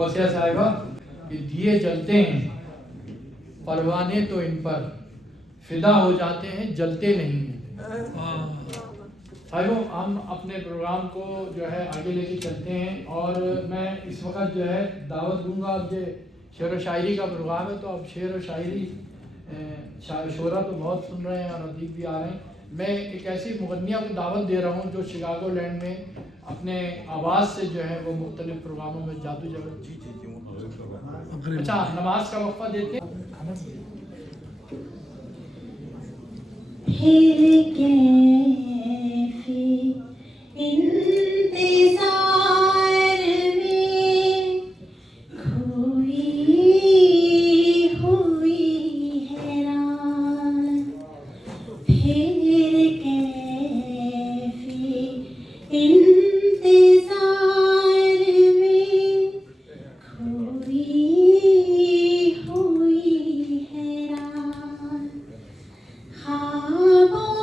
غوثیہ صاحبہ کہ دیے جلتے ہیں پروانے تو ان پر فدا ہو جاتے ہیں جلتے نہیں ہیں. بھائیو ہم اپنے پروگرام کو جو ہے آگے لے کے چلتے ہیں اور میں اس وقت جو ہے دعوت دوں گا. اب یہ شعر و شاعری کا پروگرام ہے تو اب شعر و شاعری شعرا تو بہت سن رہے ہیں اور ادیب بھی آ رہے ہیں. میں ایک ایسی مغنیہ کو دعوت دے رہا ہوں جو شکاگو لینڈ میں اپنے آواز سے جو ہے وہ مختلف پروگراموں میں جادو اچھا نماز کا وقفہ دیتے ہیں. پھر کیفی انتظار میں کھوئی ہوئی حیران پھر کیفی انتظار میں کھوئی ہوئی حیران خوابوں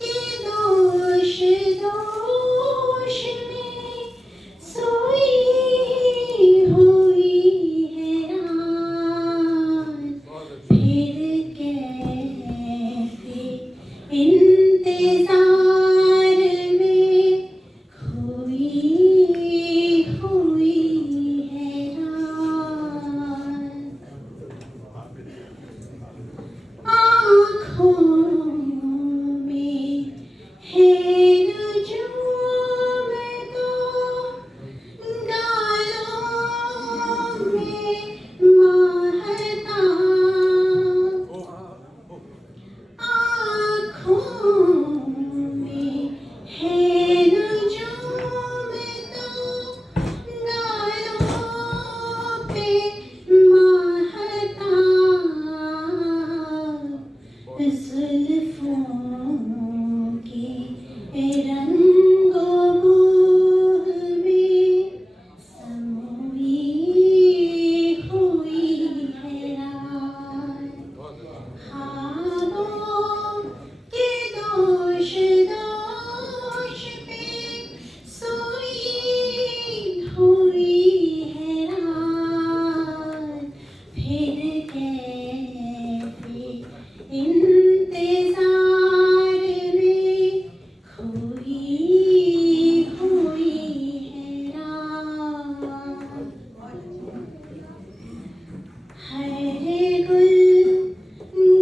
کے دوش دوش میں سوئی ہوئی حیران پھر کیفی انتظار میں کھوئی ہوئی حیران آنکھوں میں ہے نجوم تو گالوں میں ماہتاب آنکھوں میں ہے نجوم تو گالوں پہ ماہتاب زلفوں کے رنگ و بوہ میں سموئی ہوئی حیران خوابوں کے دوش دوش پہ سوئی ہوئی حیران پھر کیفی انتظار میں کھوئی ہوئی حیران ہر گل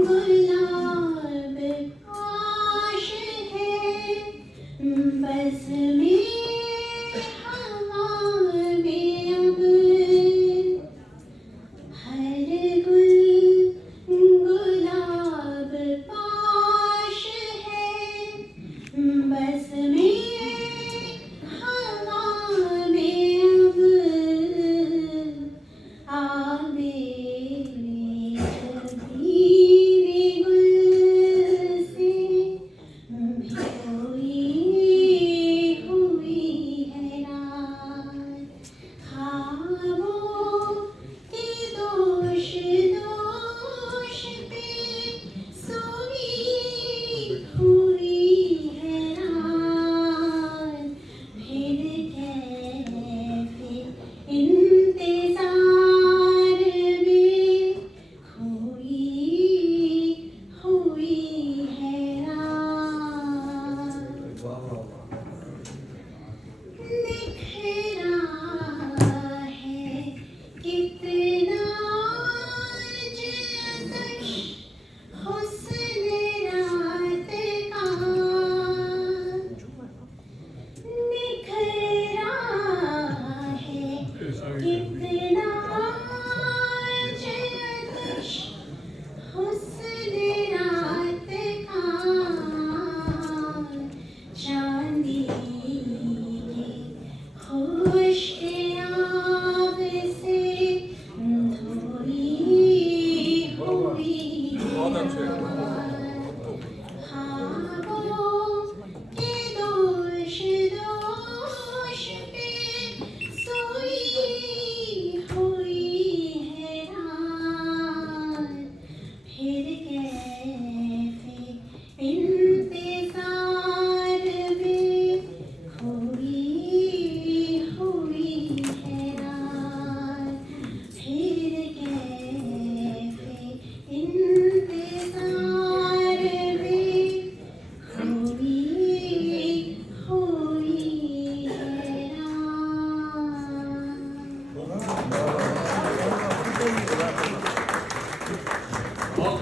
گلاب پاش ہے بس میں ہوا میں اب ہر گل گلاب پاش ہے بس میں ہوا میں اب آبِ شبیرِ گل سے بھگوئی ہوئی حیران خوابوں کے دوش دوش پہ سوئی ہوئی حیران پھر کیفی انتظار میں کھوئی ہوئی حیران بکھرا ہے کتنا جوش حسن رات کا نکھرا ہے کتنا جوش حسن رات کا چاندی کی خشک آب سے دھوئی ہوئی خوابوں کے دوش دوش پہ سوئی ہوئی حیران پھر کیفی انتظار میں کھوئی ہوئی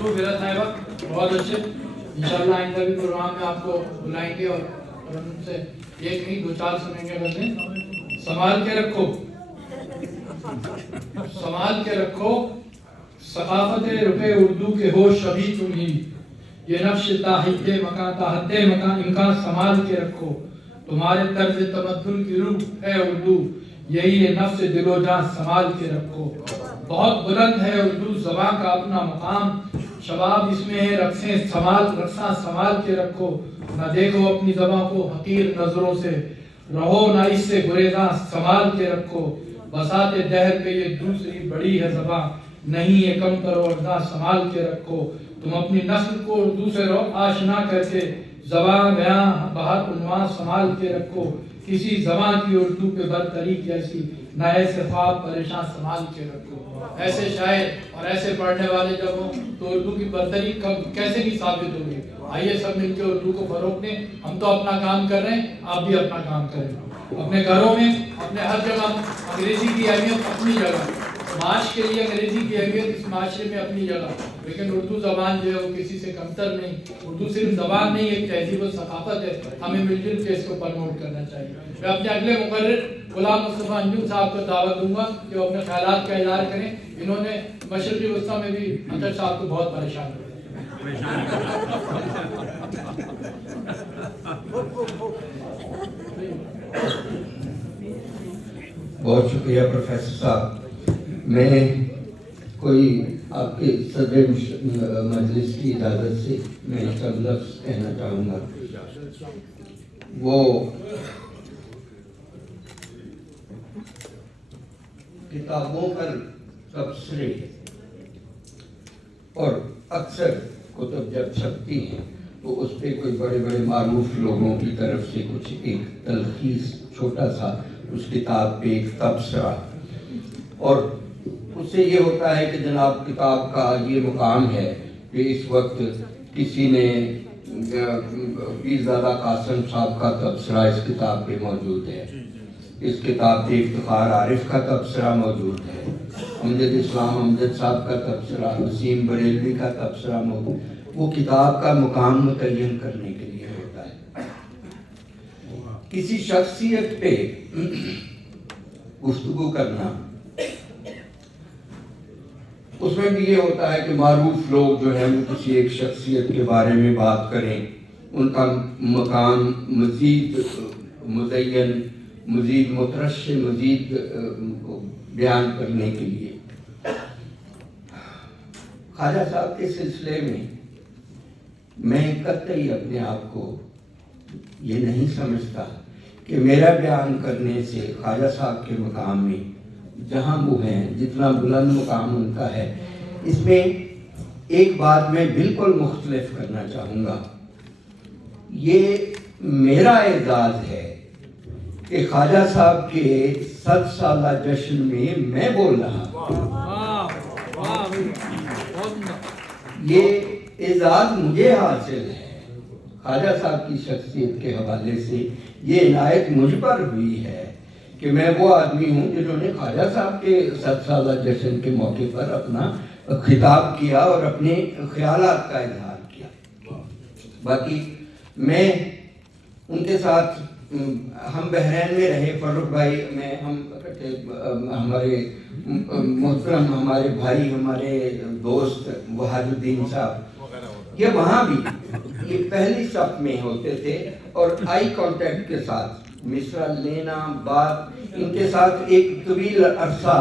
مصروف ہے صاحبہ بہت اچھے انشاءاللہ آئندہ بھی پروگرام میں آپ کو بلائیں گے اور ان سے ایک نہیں 2-4 سنیں گے غزلیں سنبھال کے رکھو سنبھال کے رکھو ثقافت روپے اردو کے ہوش ابھی تم ہی یہ نقش تاحد مکان ان کا سنبھال کے رکھو تمہارے طرز تمدن کی روح ہے اردو یہی ہے نفس دل و جان سنبھال کے رکھو بہت بلند ہے اردو زبان کا اپنا مقام شباب اس میں ہے رقصاں سنبھال کے رکھو نہ دیکھو اپنی زبان کو حقیر نظروں سے رہو نہ اس سے گریزاں سنبھال کے رکھو بساط دہر پہ یہ دوسری بڑی ہے زبان نہیں ہے کم تر ورداں سنبھال کے رکھو تم اپنی نسل کو اردو سے آشنا کر کے زبان بیاں بہر عنوان سنبھال کے رکھو کسی زبان کی اردو پہ برتری جیسی نہ ایسے خواب پریشان سنبھال کے رکھو ایسے شاعر اور ایسے پڑھنے والے جب ہوں تو اردو کی برتری کیسے نہیں ثابت ہوگی آئیے سب مل کے اردو کو فروغ دیں ہم تو اپنا کام کر رہے ہیں آپ بھی اپنا کام کریں اپنے گھروں میں اپنے ہر جگہ انگریزی کی اہمیت اپنی جگہ معاش کے لیے انگریزی کی اہمیت اس معاشرے میں اپنی جگہ لیکن اردو زبان جو ہے وہ کسی سے کمتر نہیں اردو صرف زبان نہیں ایک تہذیب و ثقافت ہے ہمیں مل جل کے اس کو پروموٹ کرنا چاہیے میں اپنے اگلے مقرر غلام مصطفیٰ انجم صاحب کو دعوت دوں گا کہ وہ اپنے خیالات کا اظہار کریں انہوں نے مشرقی وسطیٰ میں بھی انصر صاحب کو بہت پریشان کیا بہت شکریہ پروفیسر صاحب میں کوئی آپ کے صدر مجلس کی اجازت سے میں چند لفظ کہنا چاہوں گا وہ کتابوں پر تبصرے اور اکثر کتب جب چھپتی ہیں تو اس پہ کوئی بڑے بڑے معروف لوگوں کی طرف سے کچھ ایک تلخیص چھوٹا سا اس کتاب پہ ایک تبصرہ اور اس سے یہ ہوتا ہے کہ جناب کتاب کا یہ مقام ہے کہ اس وقت کسی نے پیرزادہ قاسم صاحب کا تبصرہ اس کتاب پہ موجود ہے اس کتاب پہ افتخار عارف کا تبصرہ موجود ہے امجد اسلام امجد صاحب کا تبصرہ وسیم بریلوی کا تبصرہ موجود وہ کتاب کا مقام متعین کرنے کے لیے ہوتا ہے کسی شخصیت پہ گفتگو کرنا اس میں بھی یہ ہوتا ہے کہ معروف لوگ جو ہیں وہ کسی ایک شخصیت کے بارے میں بات کریں ان کا مقام مزید مزین مزید مترشح مزید بیان کرنے کے لیے خواجہ صاحب کے سلسلے میں قطعی اپنے آپ کو یہ نہیں سمجھتا کہ میرا بیان کرنے سے خواجہ صاحب کے مقام میں جہاں وہ ہیں جتنا بلند مقام ان کا ہے اس میں ایک بات میں بالکل مختلف کرنا چاہوں گا یہ میرا اعزاز ہے کہ خواجہ صاحب کے 100 سالہ جشن میں بول رہا یہ اعزاز مجھے حاصل ہے خواجہ صاحب کی شخصیت کے حوالے سے یہ عنایت مجھ پر ہوئی ہے کہ میں وہ آدمی ہوں جنہوں نے خواجہ صاحب کے 100 سالہ جشن کے موقع پر اپنا خطاب کیا اور اپنے خیالات کا اظہار کیا باقی میں ان کے ساتھ ہم بحرین میں رہے فرخ بھائی میں ہم ہمارے محترم ہمارے بھائی ہمارے دوست وحاد الدین صاحب یہ وہاں بھی یہ پہلی صف میں ہوتے تھے اور آئی کانٹیکٹ کے ساتھ مصرع لینا بات ان کے ساتھ ایک طویل عرصہ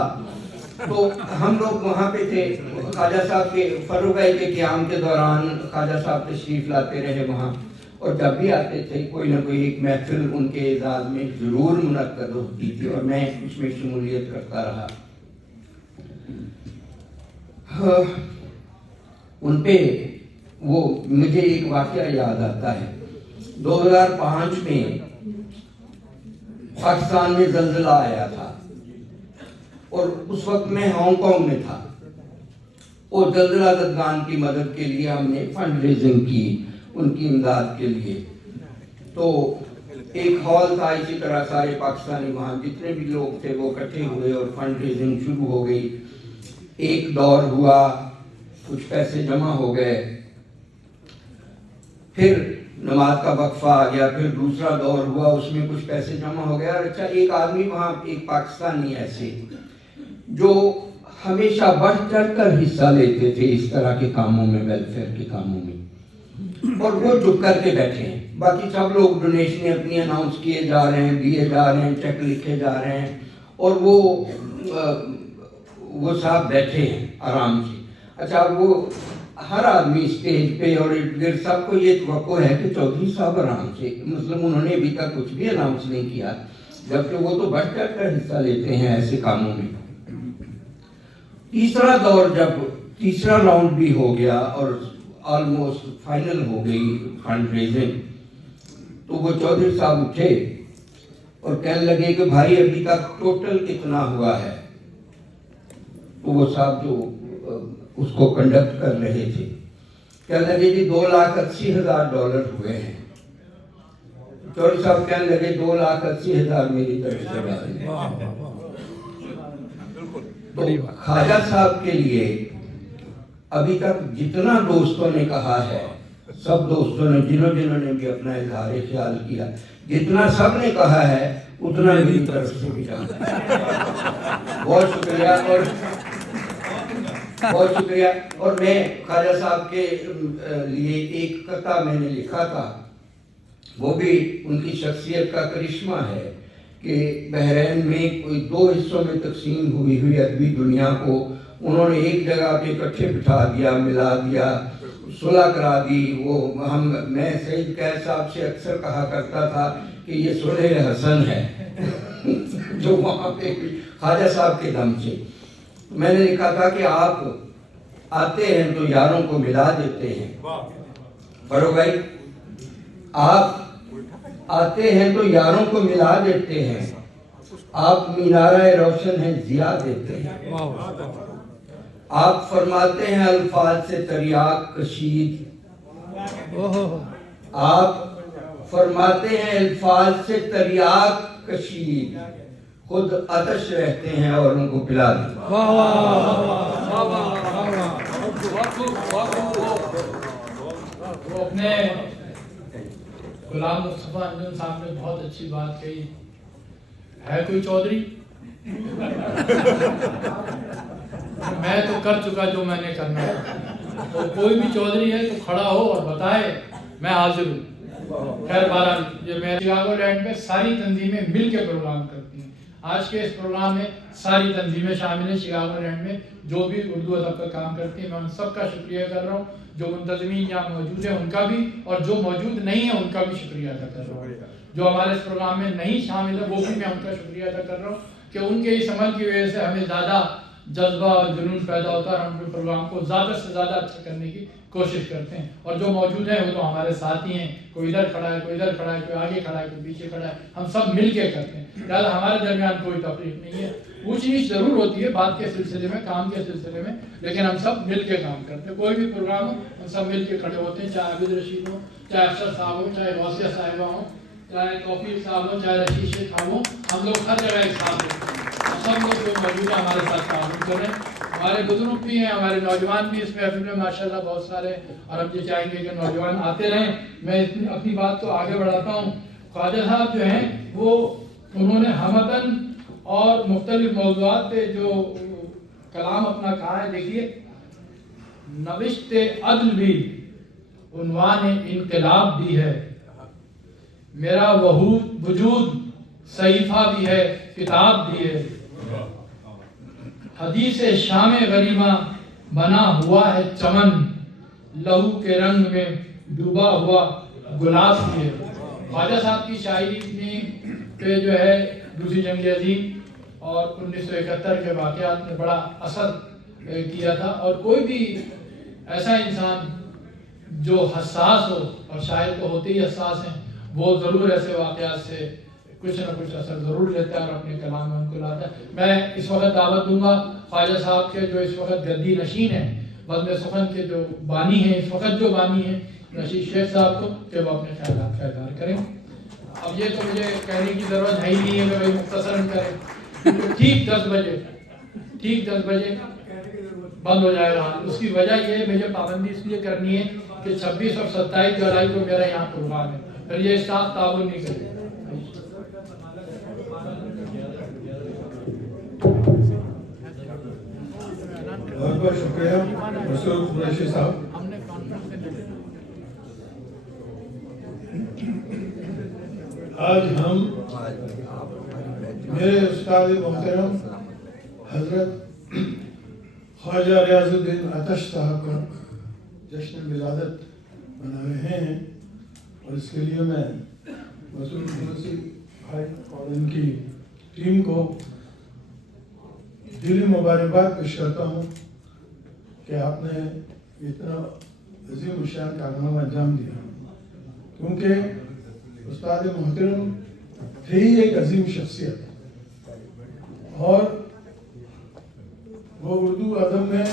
تو ہم لوگ وہاں پہ تھے خواجہ صاحب کے فرخ بھائی کے قیام کے دوران خواجہ صاحب تشریف لاتے رہے وہاں اور جب بھی آتے تھے کوئی نہ کوئی ایک محفل ان کے اعزاز میں ضرور منعقد ہوتی تھی اور میں اس میں شمولیت کرتا رہا ان پہ وہ مجھے ایک واقعہ یاد آتا ہے 2005 میں پاکستان میں زلزلہ آیا تھا اور اس وقت میں ہانگ کانگ میں تھا اور زلزلہ زدگان کی مدد کے لیے ہم نے فنڈ ریزنگ کی ان کی امداد کے لیے تو ایک ہال تھا اسی طرح سارے پاکستانی وہاں جتنے بھی لوگ تھے وہ اکٹھے ہوئے اور فنڈ ریزنگ شروع ہو گئی ایک دور ہوا کچھ پیسے جمع ہو گئے، پھر نماز کا وقفہ آ گیا، پھر دوسرا دور ہوا، اس میں کچھ پیسے جمع ہو گیا. اور اچھا ایک آدمی وہاں، ایک پاکستانی ایسے جو ہمیشہ بڑھ چڑھ کر حصہ لیتے تھے اس طرح کے کاموں میں، ویلفیئر کے کاموں میں، اور وہ چپ کر کے بیٹھے ہیں. باقی سب لوگ ڈونیشنیں اپنی اناؤنس کیے جا رہے ہیں، دیے جا رہے ہیں، چیک لکھے جا رہے ہیں، اور وہ صاحب بیٹھے ہیں آرام سے. اچھا وہ ہر آدمی اسٹیج پہ اور ارد گرد سب کو یہ توقع ہے کہ چودھری صاحب آرام سے، مطلب انہوں نے ابھی تک کچھ بھی اناؤنس نہیں کیا، جبکہ وہ تو بڑھ چڑھ کر حصہ لیتے ہیں ایسے کاموں میں. تیسرا دور، جب تیسرا راؤنڈ بھی ہو گیا اور آلموسٹ فائنل ہو گئی فنڈ ریزنگ، تو وہ چودھری صاحب اٹھے اور کہنے لگے کہ بھائی ابھی تک ٹوٹل کتنا ہوا ہے. تو وہ صاحب جو اس کو کنڈکٹ کر رہے تھے کہنے لگے جی $2,80,000 ہوئے ہیں. چودھری صاحب کہنے لگے 2,80,000 میری طرف سے ڈالیں. تو خواجہ صاحب کے لیے ابھی تک جتنا دوستوں نے کہا ہے، سب دوستوں نے جنہوں نے بھی اپنا اظہار خیال کیا، جتنا سب نے کہا ہے اتنا میری طرف سے بھی جانا ہے. بہت شکریہ. اور بہت شکریہ. اور میں خواجہ صاحب کے لیے ایک قطعہ میں نے لکھا تھا، وہ بھی ان کی شخصیت کا کرشمہ ہے کہ بحرین میں کوئی 2 حصوں میں تقسیم ہوئی ادبی دنیا کو انہوں نے ایک جگہ پہ اکٹھے بٹھا دیا، ملا دیا، صلح کرا دی. میں سعید قیس صاحب سے اکثر کہا کرتا تھا کہ یہ صلح حسن ہے جو وہاں پہ خواجہ صاحب کے دم سے. میں نے لکھا تھا کہ آپ آتے ہیں تو یاروں کو ملا دیتے ہیں. فاروق بھائی، آپ آتے ہیں تو یاروں کو ملا دیتے ہیں، آپ مینارہ روشن ہیں ضیا دیتے ہیں. آپ فرماتے ہیں الفاظ سے تریاق کشید، آپ فرماتے ہیں الفاظ سے تریاق کشید، خود آتش رہتے ہیں اور ان کو پلا دیتے ہیں. وہ اپنے غلام مصطفیٰ انجم صاحب نے بہت اچھی بات کہی ہے. کوئی چودھری؟ میں تو کر چکا جو میں نے کرنا ہے. تو کوئی بھی چودھری ہے تو کھڑا ہو اور بتائے، میں حاضر ہوں. خیر بہرحال، یہ میں شکاگو لینڈ میں ساری تنظیمیں مل کے پروگرام کرتی ہیں. آج کے اس پروگرام میں ساری تنظیمیں شامل ہیں شکاگو لینڈ میں جو بھی اردو ادب کا کام کرتی ہیں. میں ان سب کا شکریہ کر رہا ہوں، جو منتظمین یہاں موجود ہیں ان کا بھی، اور جو موجود نہیں ہیں ان کا بھی شکریہ ادا کر رہا ہوں. جو ہمارے اس پروگرام میں نہیں شامل ہے وہ بھی میں ان کا شکریہ ادا کر رہا ہوں کہ ان کے اس عمل کی وجہ سے ہمیں زیادہ جذبہ اور جنون پیدا ہوتا ہے اور ہم اپنے پروگرام کو زیادہ سے زیادہ اچھا کرنے کی کوشش کرتے ہیں. اور جو موجود ہیں وہ تو ہمارے ساتھ ہی ہیں، کوئی ادھر کھڑا ہے، کوئی ادھر کھڑا ہے، کوئی آگے کھڑا ہے، کوئی پیچھے کھڑا ہے. ہم سب مل کے کرتے ہیں، لہٰذا ہمارے درمیان کوئی تفریق نہیں ہے. اونچ نیچ ضرور ہوتی ہے بات کے سلسلے میں، کام کے سلسلے میں، لیکن ہم سب مل کے کام کرتے ہیں. کوئی بھی پروگرام ہو ہم سب مل کے کھڑے ہوتے ہیں، چاہے عابد رشید ہو، چاہے افسر صاحب ہو، چاہے غوثیہ صاحبہ ہوں، چاہے توفیق صاحب ہو، چاہے رشید شیخ صاحب ہوں. ہم لوگ ہر جگہ ایک ساتھ ہوتے ہیں. سب لوگ جو موجود ہیں ہمارے ساتھ تعاون کریں. ہمارے بزرگ بھی ہیں، ہمارے نوجوان بھی اس محفل میں ماشاءاللہ بہت سارے، اور ہم یہ چاہیں گے کہ نوجوان آتے رہیں. میں اپنی بات کو آگے بڑھاتا ہوں. خواجہ صاحب جو ہیں وہ انہوں نے ہمدن اور مختلف موضوعات پہ جو کلام اپنا کہا ہے. دیکھیے، نوشت عدل بھی عنوان انقلاب بھی ہے، میرا وجود صحیفہ بھی ہے، کتاب بھی ہے. حدیث شام غریباں بنا ہوا ہے چمن، لہو کے رنگ میں ڈوبا ہوا گلاب بھی ہے. خواجہ صاحب کی شاعری پہ جو ہے دوسری جنگ عظیم اور 1971 کے واقعات نے بڑا اثر کیا تھا. اور کوئی بھی ایسا انسان جو حساس ہو، اور شاعر تو ہوتے ہی حساس ہیں، وہ ضرور ایسے واقعات سے کچھ نہ کچھ اثر ضرور لیتا ہے اور اپنے کلام میں ان کو لاتا ہے. میں اس وقت دعوت دوں گا خواجہ صاحب کے جو اس وقت گدی نشین ہیں، بزم سخن کے جو بانی ہیں، اس وقت جو بانی ہیں، رشید شیخ صاحب کو، کہ وہ اپنے خیالات کا اظہار کریں. اب یہ تو مجھے کہنے کی ضرورت ہے ہی نہیں ہے کہ مختصراً کریں. ٹھیک 10 بجے بند ہو جائے گا. اس کی وجہ یہ ہے مجھے پابندی اس لیے کرنی ہے کہ 26 اور 27 جولائی کو میرا یہاں پروگرام ہے. پھر یہ اسٹاف تعاون نہیں کرے. بہت بہت شکریہ مسعود قریشی صاحب. ہم نے کانفرنس میں آج ہم میرے استاد محترم حضرت خواجہ ریاض الدین آتش صاحب کا جشن ولادت منا رہے ہیں، اور اس کے لیے میں مسعود قریشی بھائی اور ان کی ٹیم کو دلی مبارکباد پیش کرتا ہوں کہ آپ نے اتنا عظیم الشان کارنامہ انجام دیا، کیونکہ استاد محترم تھے ہی ایک عظیم شخصیت، اور وہ اردو ادب میں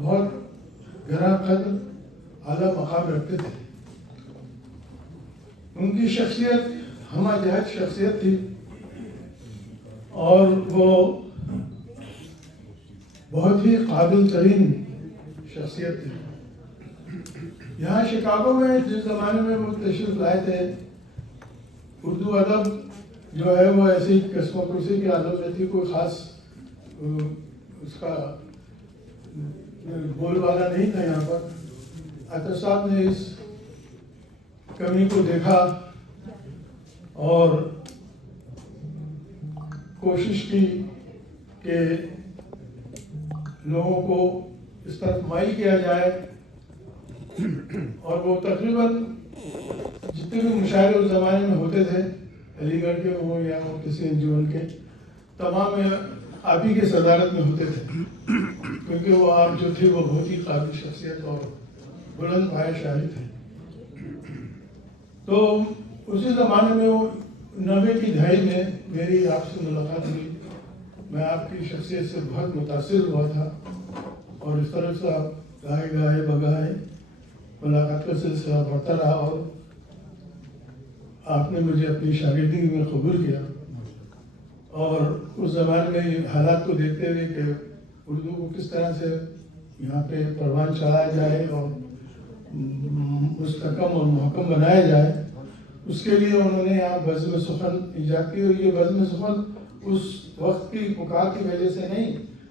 بہت گراں قدر اعلیٰ مقام رکھتے تھے. ان کی شخصیت ہمہ جہت شخصیت تھی، اور وہ بہت ہی قابل ترین شخصیت تھی. یہاں شکاگو میں جس زمانے میں وہ تشریف لائے تھے، اردو ادب جو ہے وہ ایسی قسم و کرسی کے ادب میں تھی، کوئی خاص اس کا بول والا نہیں تھا. یہاں پر آتش صاحب نے اس کمی کو دیکھا اور کوشش کی کہ لوگوں کو اس طرف مائل کیا جائے، اور وہ تقریباً جتنے بھی مشاعرے اس زمانے میں ہوتے تھے، علی گڑھ کے ہوں یا کسی انجمن کے، تمام آپ ہی کی صدارت میں ہوتے تھے، کیونکہ وہ آپ جو تھے وہ بہت ہی قابل شخصیت اور بلند پایہ شاعر تھے. تو اسی زمانے میں وہ 90 کی دہائی میں میری آپ سے ملاقات ہوئی. میں آپ کی شخصیت سے بہت متاثر ہوا تھا، اور اس طرح سے آپ گاہے بگاہے ملاقات کا سلسلہ بڑھتا رہا، اور آپ نے مجھے اپنی شاگردی میں قبول کیا. اور اس زمانے میں حالات کو دیکھتے ہوئے کہ اردو کو کس طرح سے یہاں پہ پروان چڑھایا جائے اور مستحکم اور محکم بنایا جائے، اس کے لیے انہوں نے یہاں بزم سخن ایجاد کی. اور یہ بزم سخن اس وقت کی پکار کی وجہ سے نہیں،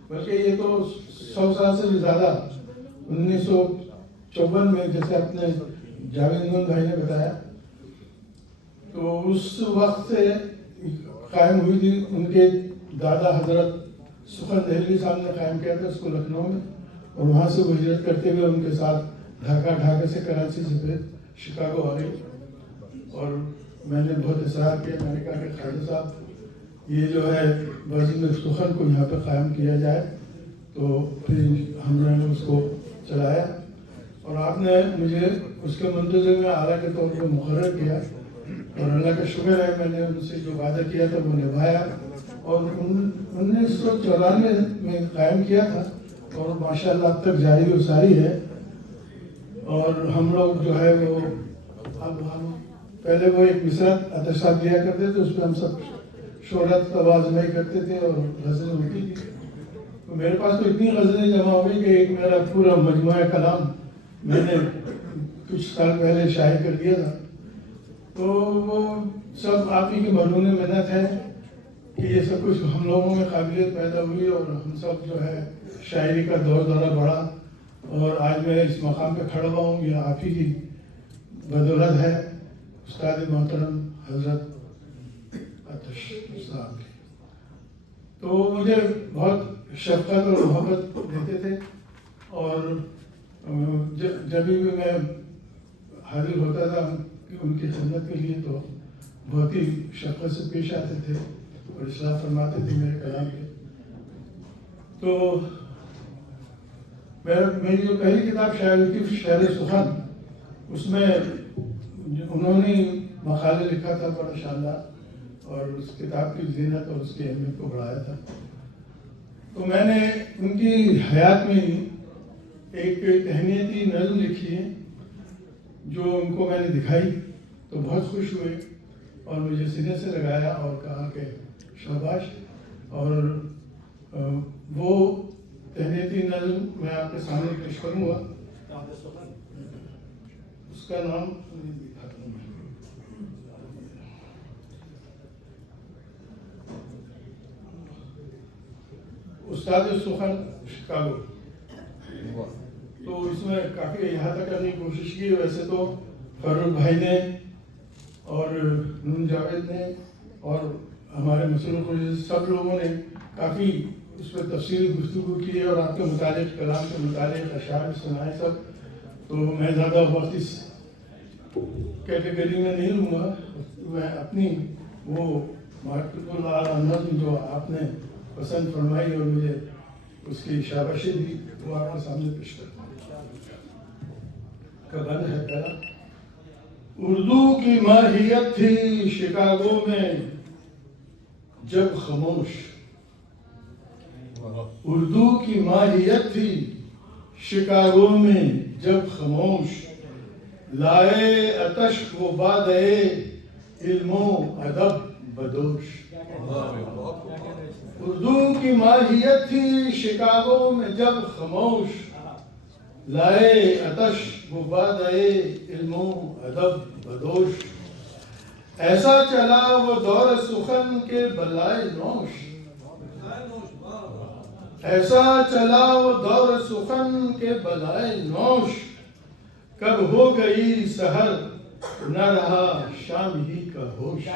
بلکہ یہ تو 100 سال سے بھی زیادہ 1954 میں جیسے اپنے جاوید احمد بھائی نے بتایا، تو اس وقت سے قائم ہوئی تھی. ان کے دادا حضرت سخن دہلوی صاحب نے قائم کیا تھا اس کو لکھنؤ میں، اور وہاں سے وہ ہجرت کرتے ہوئے ان کے ساتھ ڈھاکہ سے کراچی سے پھر شکاگو آ گئی. اور میں نے بہت اصرار کیا، میں نے کہا کہ خواجہ صاحب یہ جو ہے بزم سخن کو یہاں پہ قائم کیا جائے. تو پھر ہم نے اس کو چلایا، اور آپ نے مجھے اس کے منتظر میں اعلیٰ کے طور پر مقرر کیا، اور اللہ کا شکر ہے میں نے ان سے جو وعدہ کیا تھا وہ نبھایا، اور 1994 میں قائم کیا تھا، اور ماشاءاللہ اب تک جاری و ساری ہے. اور ہم لوگ جو ہے وہ اب ہم پہلے وہ ایک مصرع آتش صاحب دیا کرتے تھے، اس پہ ہم سب شہرت توازنائی کرتے تھے اور غزلیں ہوتی تھی. تو میرے پاس تو اتنی غزلیں جمع ہو گئی کہ ایک میرا پورا مجموعہ کلام میں نے کچھ سال پہلے شائع کر دیا تھا. تو وہ سب آپ ہی کی مرہون منت ہے کہ یہ سب کچھ ہم لوگوں میں قابلیت پیدا ہوئی، اور ہم سب جو ہے شاعری کا دور دورہ بڑھا، اور آج میں اس مقام پہ کھڑا ہوا ہوں. یہ آپ ہی کی بدولت ہے، استاد محترم حضرت آتش صاحب کی. تو مجھے بہت شفقت اور محبت دیتے تھے، اور جب بھی میں حاضر ہوتا تھا ان کی خدمت کے لیے تو بہت ہی شفقت سے پیش آتے تھے اور اصلاح فرماتے تھے میرے کلام کے. تو میری جو پہلی کتاب شاعری تھی شعر سخن، اس میں انہوں نے مقالے لکھا تھا بڑا شاندار، اور اس کتاب کی زینت اور اس کی اہمیت کو بڑھایا تھا. تو میں نے ان کی حیات میں ہی ایک تہنیتی نظم لکھی ہے جو ان کو میں نے دکھائی تو بہت خوش ہوئے، اور مجھے سینے سے لگایا اور کہا کہ شاباش. اور وہ تہنیتی نظم میں آپ کے سامنے پیش کروں گا. اس کا نام استاد سخن شکاگو. تو اس میں کافی احاطہ کرنے کی کوشش کی. ویسے تو فاروق بھائی نے اور نون جاوید نے اور ہمارے مسلم سب لوگوں نے کافی اس پہ تفصیلی گفتگو کی اور آپ کے متعلق کلام کے متعلق اشعار سنائے سب. تو میں زیادہ وقت اس کیٹیگری میں نہیں لوں گا. میں اپنی وہ مارکیٹ نظم جو آپ نے پسند فرمائی اور مجھے اس کی شاباشی دی وہ آپ کے سامنے پیش کرتا ہوں. کا بند ہے پہلا. اردو کی ماہیت تھی شکاگو میں جب خاموش. اردو کی ماہیت تھی شکاگو میں جب خاموش. لائے آتش و بادئے علم و ادب بدوش. اردو کی ماہیت تھی شکاگو میں جب خاموش. لائے آتش و بادئے علم و ادب بدوش. ایسا چلا وہ دور سخن کے بلائے نوش. ایسا چلا وہ دور سخن کے بلائے نوش. کب ہو گئی سحر نہ رہا شام ہی کا ہوش.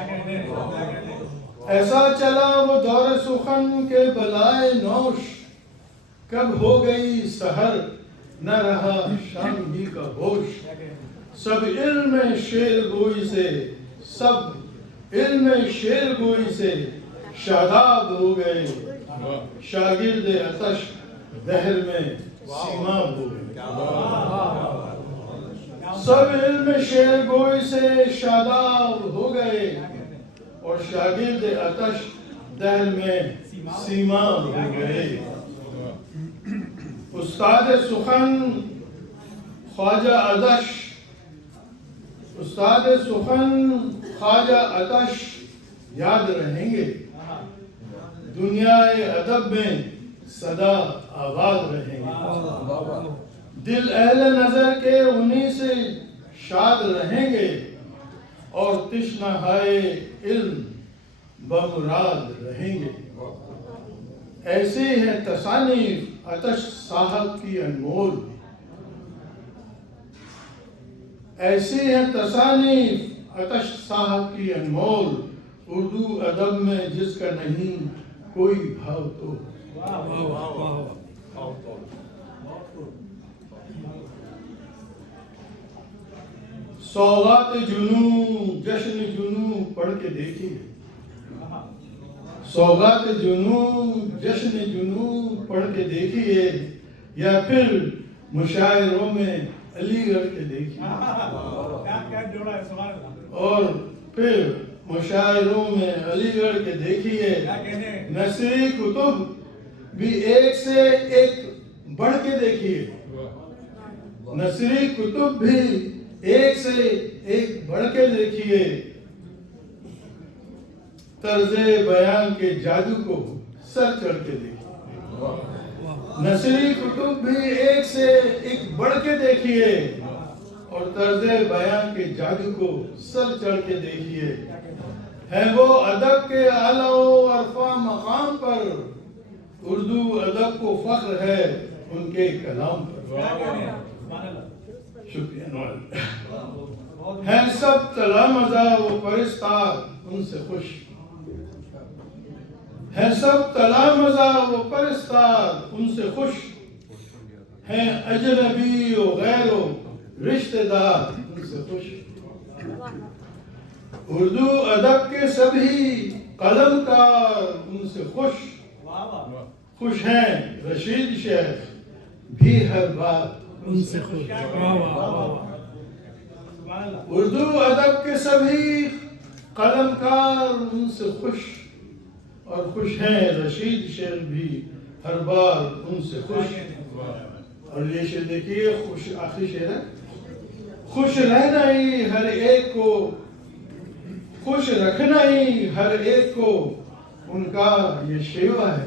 ایسا چلا وہ دور سخن کے بلائے نوش. کب ہو گئی سحر نہ رہا شام ہی کا ہوش. سب علم شعر گوئی سے سب علم شعر گوئی سے شاداب ہو گئے. شاگرد آتش دہر میں سیماب ہو گئے. سب علم شعر گوئی سے شاداب ہو گئے اور شاگرد آتش دہر میں سیماب ہو گئے. استاد سخن خواجہ آتش استاد سخن خواجہ آتش یاد رہیں گے. دنیا ادب میں صدا آباد رہیں گے. دل اہل نظر کے انہی سے شاد رہیں گے اور تشنہ ہائے علم بمراد رہیں گے. ایسی ہے تصانیف آتش صاحب کی انمول. ایسی ہے تصانیف آتش صاحب کی انمول. اردو ادب میں جس کا نہیں کوئی بھاؤ تو. سوغات جنوں جشن جنوں پڑھ کے دیکھیے. سوغات جنوں جشن جنوں پڑھ کے دیکھیے یا پھر مشاعروں میں علی گڑھ کے دیکھیے. اور پھر مشاعروں میں علی گڑھ کے دیکھیے. نثری کتب بھی ایک سے ایک بڑھ کے دیکھیے. نثری کتب بھی ایک سے ایک بڑھ کے دیکھیے. طرز بیان کے جادو کو سر چڑھ کے دیکھیے. نثری کتب بھی ایک سے ایک بڑھ کے دیکھیے اور طرز بیان کے جادو کو سر چڑھ کے دیکھیے. ہے وہ ادب کے اعلیٰ و عرفاں مقام پر. اردو ادب کو فخر ہے ان کے کلام پر. شکریہ. ہیں سب تلامذہ و پرستار ان سے خوش. ہیں سب تلامذہ و پرستار ان سے خوش. ہیں اجنبی و غیر و رشتہ دار ان سے خوش. اردو ادب کے سبھی قلم کار ان سے خوش. خوش ہیں رشید شیخ بھی ہر بات ان سے خوش. اردو ادب کے سبھی قلم کار ان سے خوش اور خوش ہیں رشید شیخ بھی ہر بار ان سے خوش. اور یہ شعر دیکھیے. خوش آخری شعر ہے. خوش رہنا ہی ہر ایک کو خوش رکھنا ہی ہر ایک کو ان کا یہ شیوا ہے.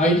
IT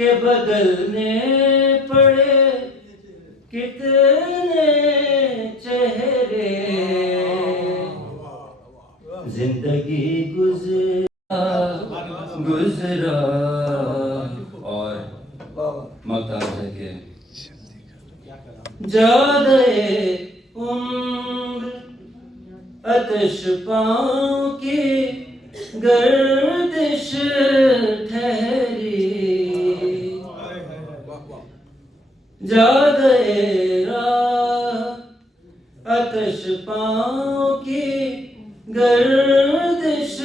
کہ بدلنے پڑے کتنے چہرے، زندگی گزرا اور مقتاز ہے کہ جادے عمر آتش پاؤں کی گردش ٹھہری، جادے راہ آتش پاؤں کی گردش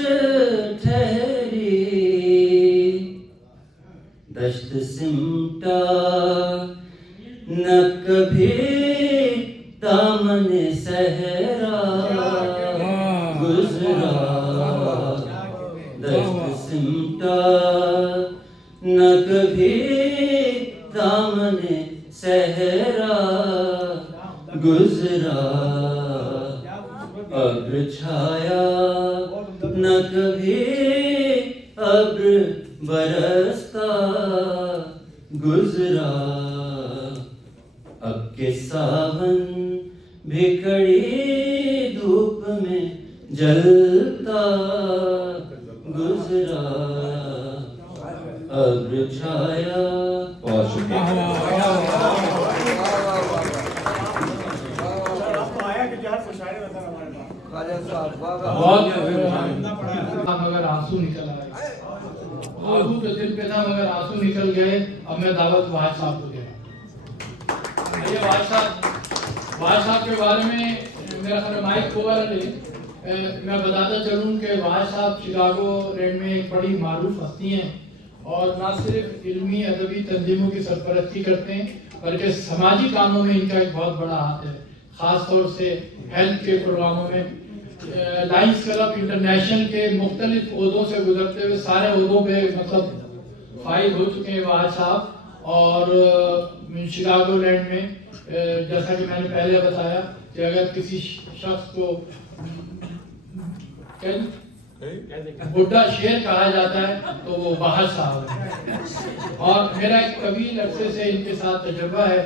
ٹھہری، دشت سمٹا نہ کبھی دامن صحرا گزرا، دشت سمٹا نہ کبھی دامن صحرا گزرا، ابر چھایا نہ کبھی ابر برستا گزرا، اب کے ساون بھی کڑی دھوپ میں جلتا گزرا، ابر چھایا۔ بہت شکریہ۔ مگر آنسو نکل آئے، آنسو تو دل پہ تھا مگر آنسو نکل گئے۔ اب میں دعوت واحد صاحب کو دے رہا ہوں۔ یہ واحد صاحب کے بارے میں میرا خیال مائک ہوگا میں بتاتا چلوں کہ واحد صاحب شکاگو لینڈ میں ایک بڑی معروف ہستی ہیں، اور نہ صرف علمی ادبی تنظیموں کی سرپرستی کرتے ہیں بلکہ سماجی کاموں میں ان کا ایک بہت بڑا ہاتھ ہے، خاص طور سے ہیلتھ کے پروگراموں میں۔ لائنز کلب انٹرنیشنل کے مختلف عہدوں سے گزرتے ہوئے سارے عہدوں پہ مطلب فائز ہو چکے ہیں واحد صاحب، اور شکاگو لینڈ میں جیسا کہ میں نے پہلے بتایا کہ اگر کسی شخص کو بڈھا شیر کہا جاتا ہے تو وہ واحد صاحب ہے، اور میرا ایک طویل عرصے سے ان کے ساتھ تجربہ ہے،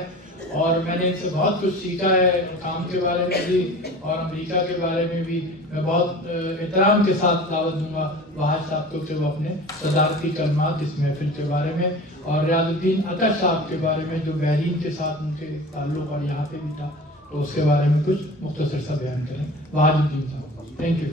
اور میں نے ان سے بہت کچھ سیکھا ہے، کام کے بارے میں بھی اور امریکہ کے بارے میں بھی۔ میں بہت احترام کے ساتھ دعوت دوں گا واحد صاحب کو کہ وہ اپنے صدارتی کلمات اس محفل کے بارے میں اور ریاض الدین عطر صاحب کے بارے میں جو بحرین کے ساتھ ان کے تعلق اور یہاں پہ بھی تھا، تو اس کے بارے میں کچھ مختصر سا بیان کریں۔ واحد الدین صاحب، تھینک یو۔